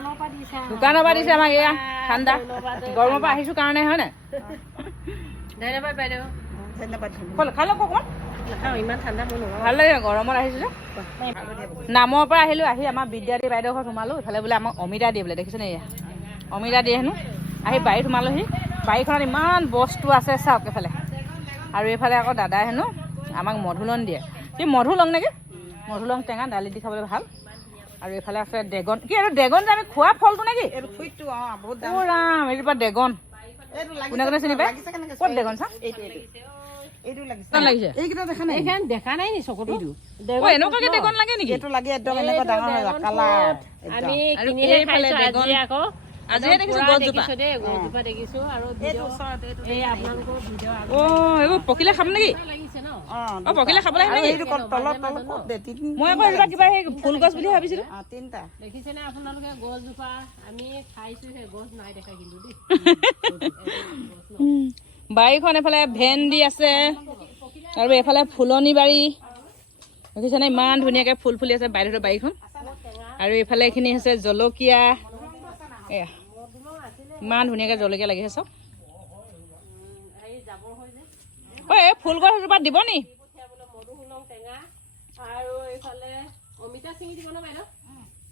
দোকানৰ পৰা দিছে আমাক এয়া ঠাণ্ডা গৰমৰ পৰা আহিছোঁ কাৰণে হয় নাই ধন্যবাদ বাইদেউ খাই লওক অকণমান ইমান ঠাণ্ডা মোৰ ভাল লাগে গৰমত আহিছোঁ যে নামৰ পৰা আহিলোঁ আহি আমাৰ বিদ্যাৰ্থী বাইদেউ ঘৰত সোমালোঁ ইফালে বোলে আমাক অমিতা দিয়ে বোলে দেখিছেনে এয়া অমিতা দিয়ে হেনো আহি বাৰীত সোমালোহি বাৰীখনত ইমান বস্তু আছে চাওক এইফালে আৰু এইফালে আকৌ দাদাই হেনো আমাক মধুলং দিয়ে কি মধুলং নেকি মধুলং টেঙা দালি দি খাবলৈ ভাল আৰু এইফালে আছে ড্ৰেগন কি এইটো ড্ৰেগন যে আমি খোৱা ফলটো নেকি ৰাম এইটোৰ পৰা ড্ৰেগন কোনে কোনে চিনি পায় ক'ত ড্ৰেগন চা দেখা নাই নি চকুটো এনেকুৱাকে ড্ৰেগন লাগে নেকি এইটো লাগে একদম এনেকুৱা ডাঙৰ হয় কালাৰ আমি কিনিহে খাইছো আজিহে দেখিছো গছজোপা গছজোপা দেখিছো আৰু এই আপোনালোকৰ ভিডিঅ' এইবোৰ পকিলে খাম নেকি লাগিছে ন পকিলে খাবলৈ আহিলে নেকি মই আকৌ এইজোপা কিবা সেই ফুল গছ বুলি ভাবিছিলো দেখিছেনে আপোনালোকে গছজোপা আমি খাইছো সেই গছ নাই দেখা কিন্তু দেই বাৰীখন এফালে ভেন্দি আছে আৰু এইফালে ফুলনি বাৰী দেখিছেনে ইমান ধুনীয়াকৈ ফুল ফুলি আছে বাইদেউৰ বাৰীখন আৰু এইফালে এইখিনি হৈছে জলকীয়া এয়া ইমান ধুনীয়াকৈ জলকীয়া লাগিছে চব এই ফুল গছ এজোপা দিব নি মধুসোলং টেঙা আৰু এইফালে অমিতা চিঙি দিব ন বাইদেউ